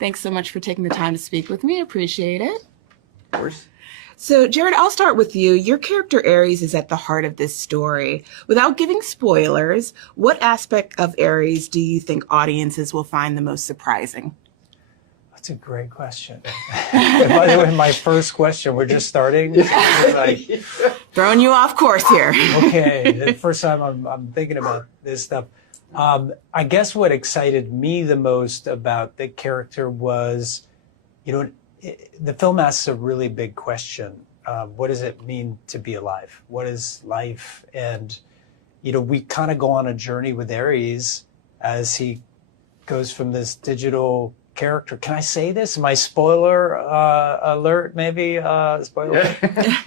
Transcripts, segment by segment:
Thanks so much for taking the time to speak with me. Appreciate it. Of course. So, Jared, I'll start with you. Your character Ares is at the heart of this story. Without giving spoilers, what aspect of Ares do you think audiences will find the most surprising? That's a great question. By the way, my first question, we're just starting. Like, Throwing you off course here. okay, the first time I'm thinking about this stuff. I guess what excited me the most about the character was, the film asks a really big question. What does it mean to be alive? What is life? And, we kind of go on a journey with Ares as he goes from this digital character. Can I say this? My spoiler alert, maybe? Spoiler.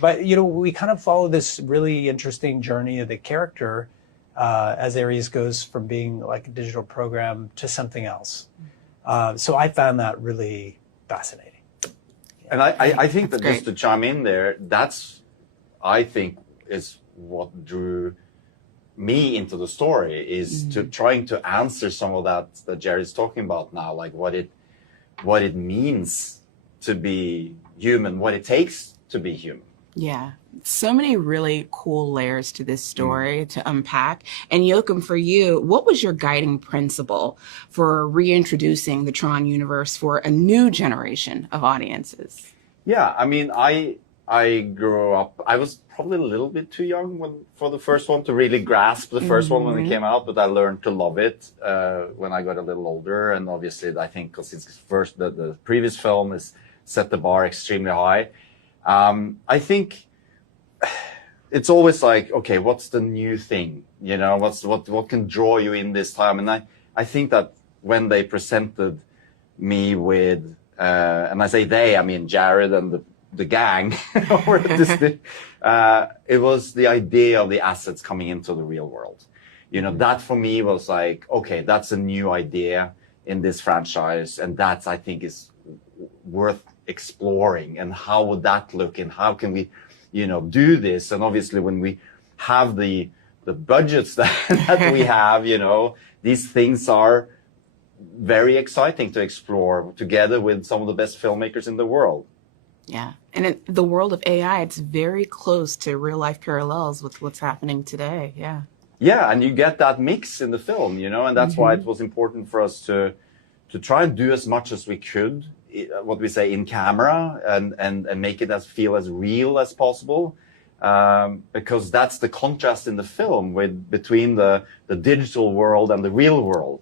But, we kind of follow this really interesting journey of the character as Ares goes from being like a digital program to something else. So I found that really fascinating. And I think that just to chime in there, I think is what drew me into the story, is to trying to answer some of that Jared's talking about now, like what it means to be human, what it takes to be human. Yeah. So many really cool layers to this story to unpack. And Joachim, for you, what was your guiding principle for reintroducing the Tron universe for a new generation of audiences? Yeah, I mean, I grew up, I was probably a little bit too young for the first one to really grasp the first one when it came out, but I learned to love it when I got a little older. And obviously, I think because it's first, the previous film has set the bar extremely high. I think it's always like, okay, what's the new thing? What can draw you in this time? And I think that when they presented me with, and I say they, I mean Jared and the gang over at Disney, it was the idea of the assets coming into the real world. That for me was like, okay, that's a new idea in this franchise, and that's, I think, is worth exploring. And how would that look, and how can we do this? And obviously when we have the budgets that we have, these things are very exciting to explore together with some of the best filmmakers in the world. Yeah. And in the world of AI, it's very close to real life parallels with what's happening today. Yeah. Yeah. And you get that mix in the film, and that's why it was important for us to try and do as much as we could, what we say, in camera, and make it feel as real as possible, because that's the contrast in the film between the digital world and the real world,